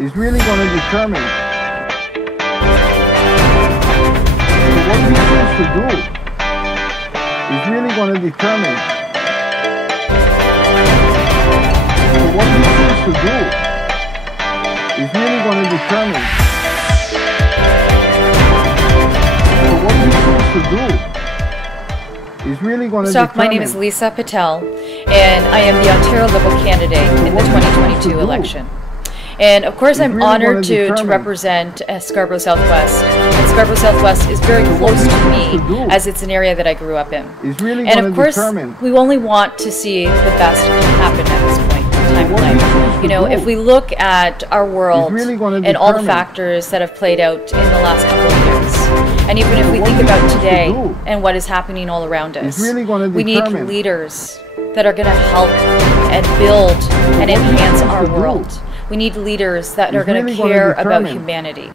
is really going to determine. So what you choose to do is really going to determine. So what you choose to do is really going to determine. So what you choose to do is really going to determine. My name is Lisa Patel, and I am the Ontario Liberal candidate in the 2022 election. And of course, I'm honored to represent Scarborough Southwest. And Scarborough Southwest is very close to me, as it's an area that I grew up in. And of course, we only want to see the best happen at this point in time in life. You know, if we look at our world and all the factors that have played out in the last couple of years, and even if we think about today and what is happening all around us, we need leaders that are going to help and build and enhance our world. We need leaders that are going to care about humanity.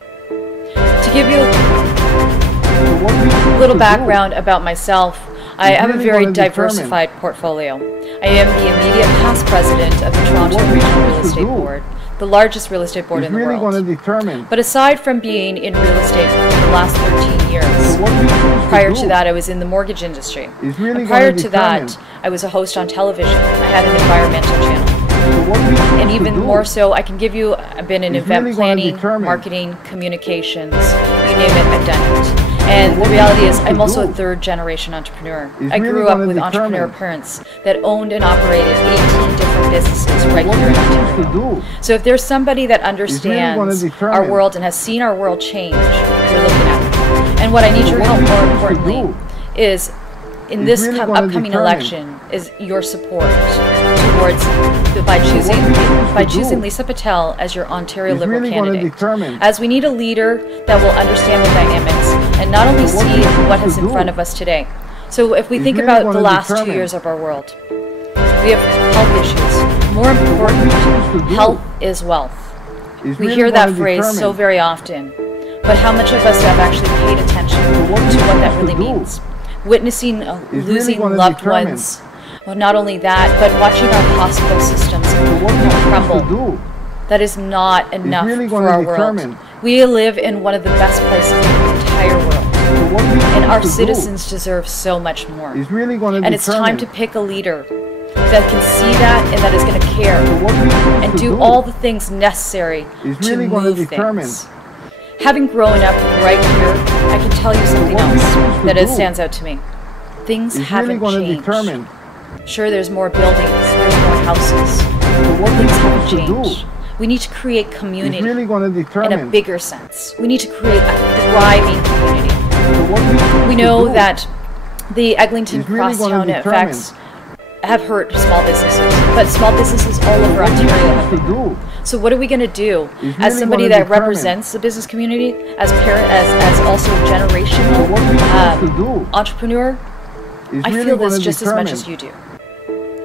To give you a little background about myself, I have a very diversified portfolio. I am the immediate past president of the Toronto Regional Real Estate Board, the largest real estate board in the world. But aside from being in real estate for the last 13 years, prior to that I was in the mortgage industry. And prior to that, I was a host on television. I had an environmental channel. And even more so, I can give you, I've been in event planning, marketing, communications, you name it, I've done it. And the reality is, I'm also a third-generation entrepreneur. I grew up with entrepreneur parents that owned and operated 18 different businesses right here in Ontario. So if there's somebody that understands our world and has seen our world change, you're looking at it. And what I need your help, more importantly, is in this upcoming election, is your support towards by choosing Lisa Patel as your Ontario Liberal candidate. As we need a leader that will understand the dynamics and not only see what is in front of us today. So if we think about the last 2 years of our world, we have health issues. More important, health is wealth. We hear that phrase so very often, but how much of us have actually paid attention to what that really means? Witnessing losing loved ones. Well, not only that, but watching our hospital systems crumble. That is not enough for our world. We live in one of the best places in the entire world. And our citizens deserve so much more. And it's time to pick a leader that can see that and that is going to care and do all the things necessary to move things. Having grown up right here, I can tell you something else that stands out to me. Things haven't changed. Sure, there's more buildings, there's more houses, but things haven't changed. We need to create community in a bigger sense. We need to create a thriving community. We know that the Eglinton crosstown effects have hurt small businesses, but small businesses all over Ontario have been hurt. So what are we going to do as somebody that represents the business community, as parent, as also generational entrepreneur? I feel this just as much as you do.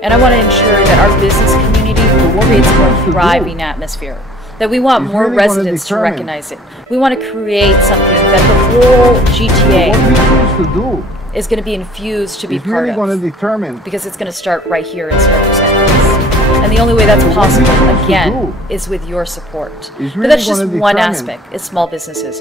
And I want to ensure that our business community creates a more thriving atmosphere, that we want more residents to recognize it. We want to create something that the whole GTA is going to be infused to be part of, because it's going to start right here in Scarborough Southwest. And the only way that's possible, again, is with your support. But that's just one aspect, is small businesses.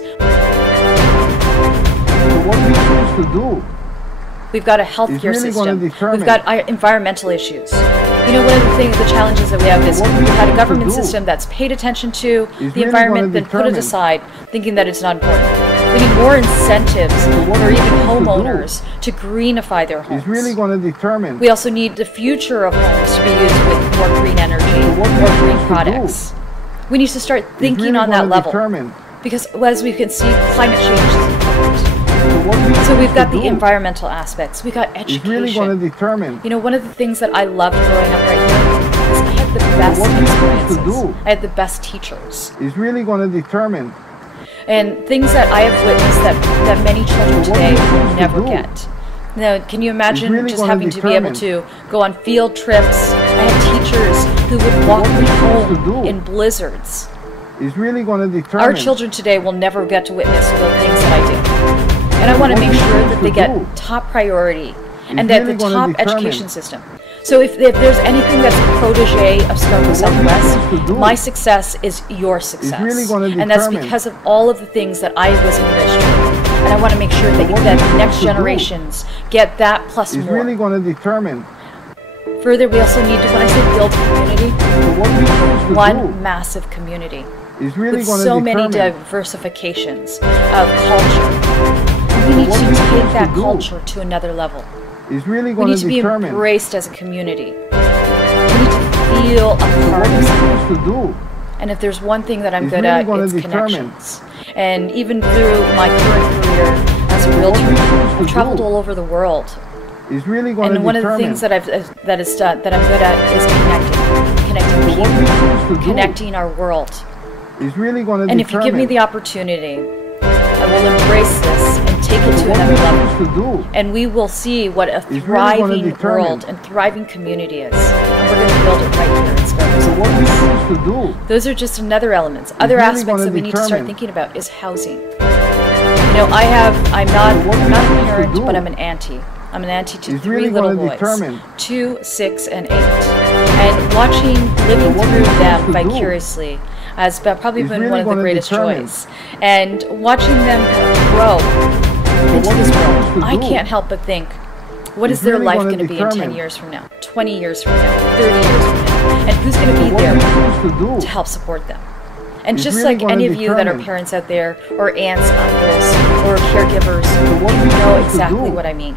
We've got a healthcare system. We've got environmental issues. You know, one of the things, the challenges that we have is we've had a government system that's paid attention to the environment, then put it aside, thinking that it's not important. We need more incentives for even homeowners to greenify their homes. We also need the future of homes to be used with more green energy or green products. We need to start thinking on that level, because as we can see, climate change is important. So we've got the environmental aspects, we've got education. You know, one of the things that I loved growing up right here is I had the best experiences. I had the best teachers. And things that I have witnessed that many children today will never get. Now, can you imagine just having to be able to go on field trips? I had teachers who would walk me home in blizzards. Our children today will never get to witness the things that I did. And I want to make sure that they get top priority and that the top education system. So if there's anything that's a protege of Scarborough Southwest, my success is your success. And that's because of all of the things that I was enriched with. And I want to make sure that the next generations get that plus more. Really going to determine. Further, we also need to, when I say build community, one massive community with so many diversifications of culture. We need to take that culture to another level. We need to be embraced as a community. We need to feel a part of something. And if there's one thing that I'm good at, it's connections. And even through my current career as a realtor, I've traveled all over the world. And one of the things that I'm good at is connecting people, connecting our world. And if you give me the opportunity, I will embrace this and take it to another level. And we will see what a thriving world and thriving community is. And we're going to build it right here in Scarborough. Those are just another elements. Other aspects that we need to start thinking about is housing. You know, I'm not a parent, but I'm an auntie. I'm an auntie to 3 little boys, 2, 6, and 8. And living through them vicariously has probably been one of the greatest joys. And watching them grow into this world, I can't help but think, what is their life going to be in 10 years from now, 20 years from now, 30 years from now? And who's going to be there to help support them? And just like any of you that are parents out there, or aunts, uncles, or caregivers, you know exactly what I mean.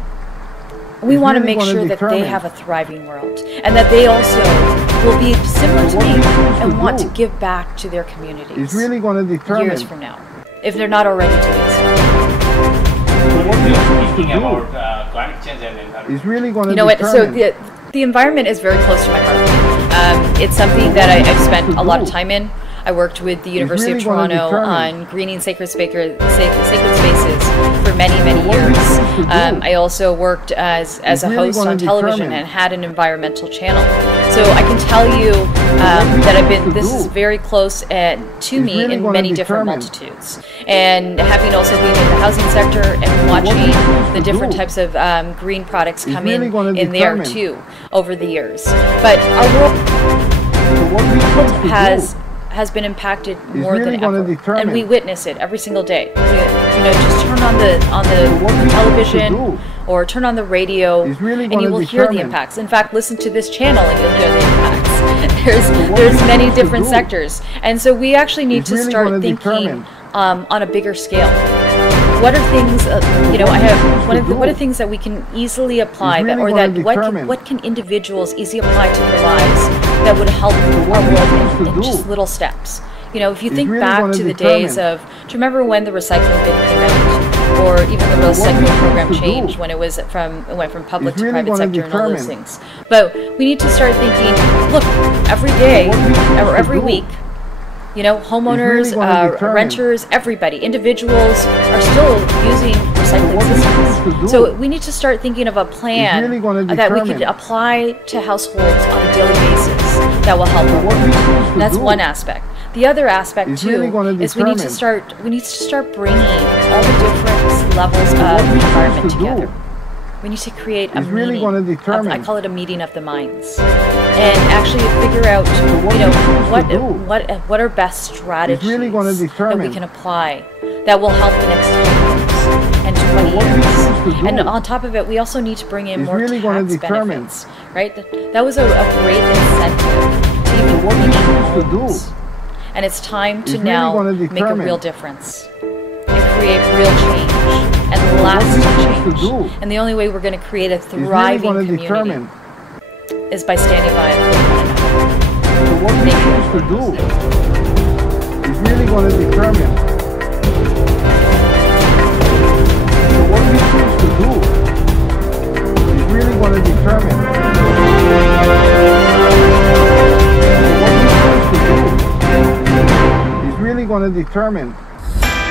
We want to make sure that they have a thriving world, and that they also will be similar to me and want to give back to their communities years from now, if they're not already doing so. Thinking about climate change and environment. You know what? So the environment is very close to my heart. It's something that I've spent a lot of time in. I worked with the University of Toronto on greening sacred spaces for many, many years. I also worked as a host on television and had an environmental channel. So I can tell you that this is very close to me in many different multitudes. And having also been in the housing sector and watching the different types of green products come in there too over the years. But our world has been impacted more than ever, and we witness it every single day. Just turn on the television or turn on the radio, and you will hear the impacts. In fact, listen to this channel, and you'll hear the impacts. There's many different sectors, and so we actually need to start thinking on a bigger scale. What are things? What are things that we can easily apply, what can individuals easily apply to their lives that would help our world in just little steps? You know, if you think back to the days of, do you remember when the recycling bin came out, or even the recycling program changed when it went from public to private sector and all those things? But we need to start thinking, look, every day or every week, you know, homeowners, renters, everybody, individuals are still using recycling systems. So we need to start thinking of a plan that we could apply to households on a daily basis that will help our world. That's one aspect. The other aspect too is we need to start bringing all the different levels of the environment together. We need to create a meeting. I call it a meeting of the minds, and actually figure out, you know, what are best strategies that we can apply that will help the next 10 years and 20 years. And on top of it, we also need to bring in more tax benefits, right? That was a great incentive to even bring in homes. And it's time to now make a real difference and create real change and lasting change. And the only way we're going to create a thriving community is by standing by one another. Thank you. It's really going to determine what we choose to do. It's really going to determine what we choose to do. It's really going to determine